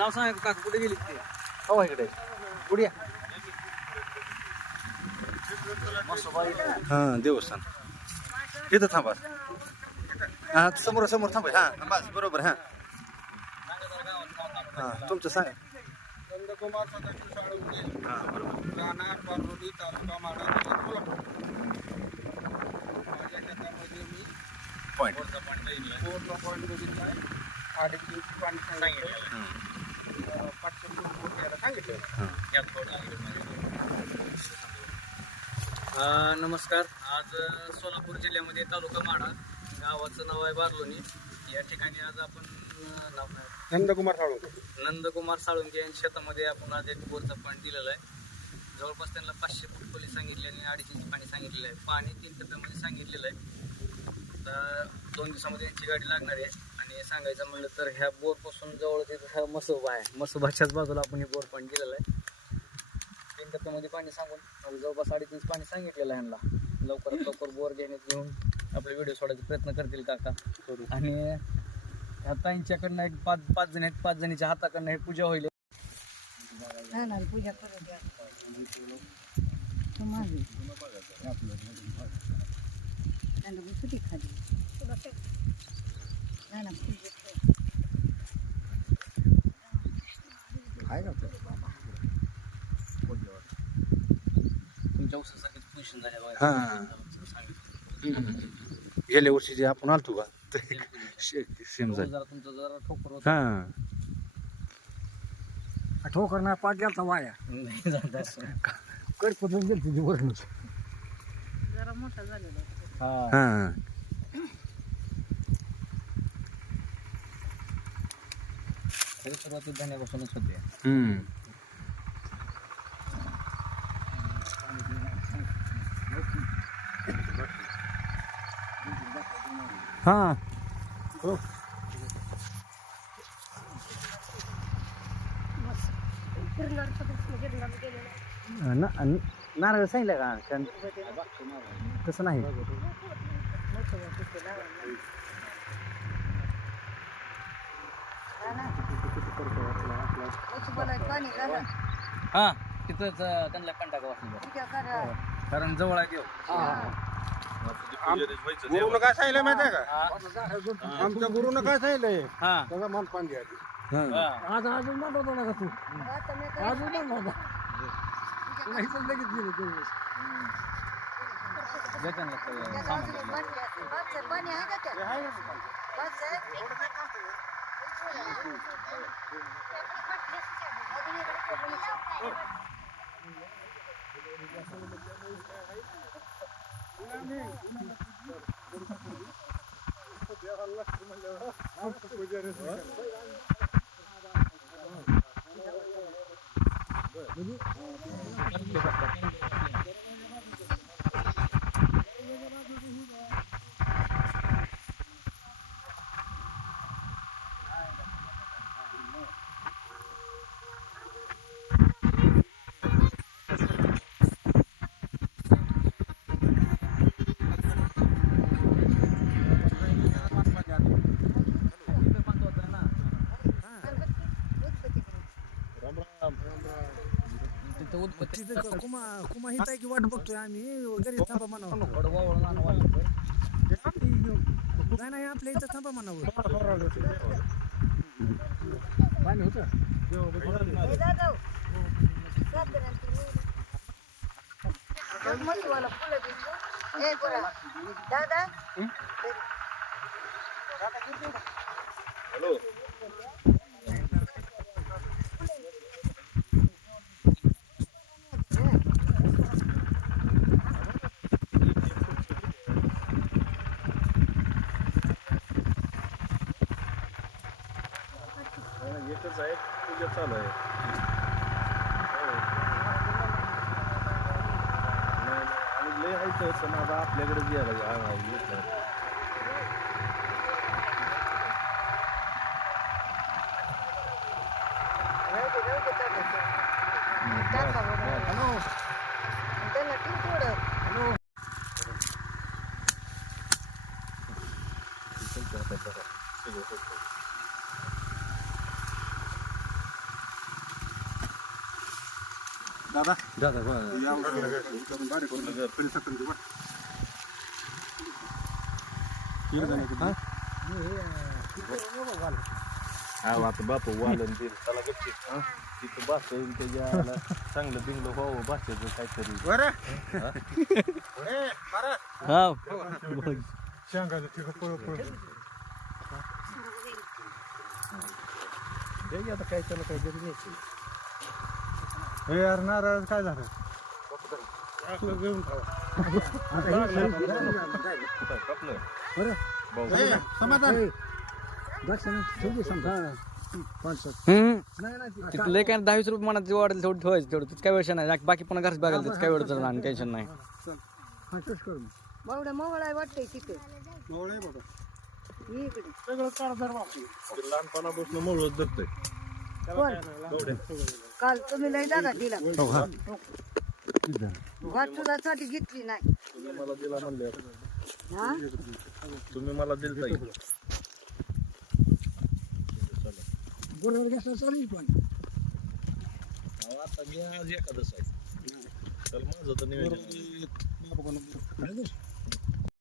नाव सांगा काका कुठे गेली ते हो इकडे पुढे हां देवस्थान इथं थांबा हां समोर समोर थांबा हां बस बरोबर हां हां तुमचं सांगा नंदकुमार सदाशिव साळुंखे हां बरोबर राहणार पारडोली तालुका माढा जिल्हा कोल्हापूर. माझ्या शेतामध्ये मी पॉईंट बोरचा पॉईंट बघितला आहे. 2.5 इंच पाणी सांगितलं 500 फूट बोर घ्यायला सांगितलं. नमस्कार. आज सोलापूर जिल्ह्यामध्ये तालुका माढा गावाचं नाव आहे बारलोणी. या ठिकाणी आज आपण नाव नंदकुमार साळुंखे नंदकुमार साळुंखे यांच्या शेतामध्ये आपण आज एक बोरचा पाणी दिलेला आहे. जवळपास त्यांना 500 फूट खोली सांगितली आणि 2.5 इंच पाणी सांगितलेलं आहे. पाणी 3 टप्प्यामध्ये सांगितलेलं आहे. आता 2 दिवसामध्ये यांची गाडी लागणार आहे. आणि सांगायचं म्हणलं तर ह्या बोरपासून जवळ हा मसोबा आहे. मसोबाच्याच बाजूला आपण हे बोर पाणी दिलेलं आहे. 3 टप्प्यामध्ये पाणी सांगून जवळपास 2.5 इंच पाणी सांगितलेलं आहे यांना. लवकरात लवकर बोर घेऊन आपले व्हिडिओ सोडायचा प्रयत्न करतील काका. आणि ह्या ताईंच्याकडनं एक 5 जण आहेत. 5 जणीच्या हाताकडनं हे पूजा होईल. पूजा करू द्या किती खाली आहे का तुमच्या उसासारखीच पोझिशन झाल्या. हां गेल्या वर्षी जे आपण आलतो का सेम झालं तुमचं जरा ठोकर होतं. हां ठोकर नाही पाठ गेलता वाया कडपतून गेली तुझी वरणच जरा मोठा झालेला. हां सुरुवातीत धान्यापासूनच होते. हां हो नारळ सांगितलं का तसं नाही. हां तिथंच त्यांना कंटाळा वाटलं कारण जवळ आहे देव. गुरुनं काय सांगितलं माहिती आहे का? आमच्या गुरुनं काय सांगितलंय हां त्याचा मान पान द्या. आज अजून म्हणतो ना का तू अजून म्हणतो लगेच गेलो तेवढेच. पाणी आहे का कुमा हिताय की वाट बघतोय आम्ही घरी थांबा म्हणावं. नाही आपल्या इथं थांबा म्हणावं. पाणी होतं दादा एकच आहे पूजा चालू आहे. आणि लय आहे सण आता आपल्याकडे यायला दादा दादा बरं. या करून बारीक करून परिसर करून देऊ. किती झाले किती? आता बापू वालन दिल त्याला गपची तिथं बसेल त्याच्या चांगलं बिंगलं व्हावं भाषेचं काहीतरी बरं हा शेंगाचं तिकडं पळ आता काय त्याला काही जरी न्यायचं हे यार नारळ काय झालं घेऊन आपलं बरं. समाधान दक्षिणा ठेवली समजा 500. नाही नाही तिथलं काय 10-20 रुपये मनात जे वाढेल तेवढं ठेवायचं तेवढं तिथं काय विषय नाही बाकी पुन्हा घरच बघायला त्याचं काय एवढं आणि टेन्शन नाही हा तोच करू बावडा मोगळा आहे वाटतंय तिथे मोहळे बाबा इकडे सगळं कारभार वापरू लहानपणापासून मुळवत धरतंय कोण काल तुम्ही लय जागा दिला वाट तुझ्यासाठी घेतली नाही तुम्ही मला दिला म्हणले हा तुम्ही मला दिलता बोलावर घेतला चालेल पण आता मी आज एखादंच आहे तर माझं तर नियोजन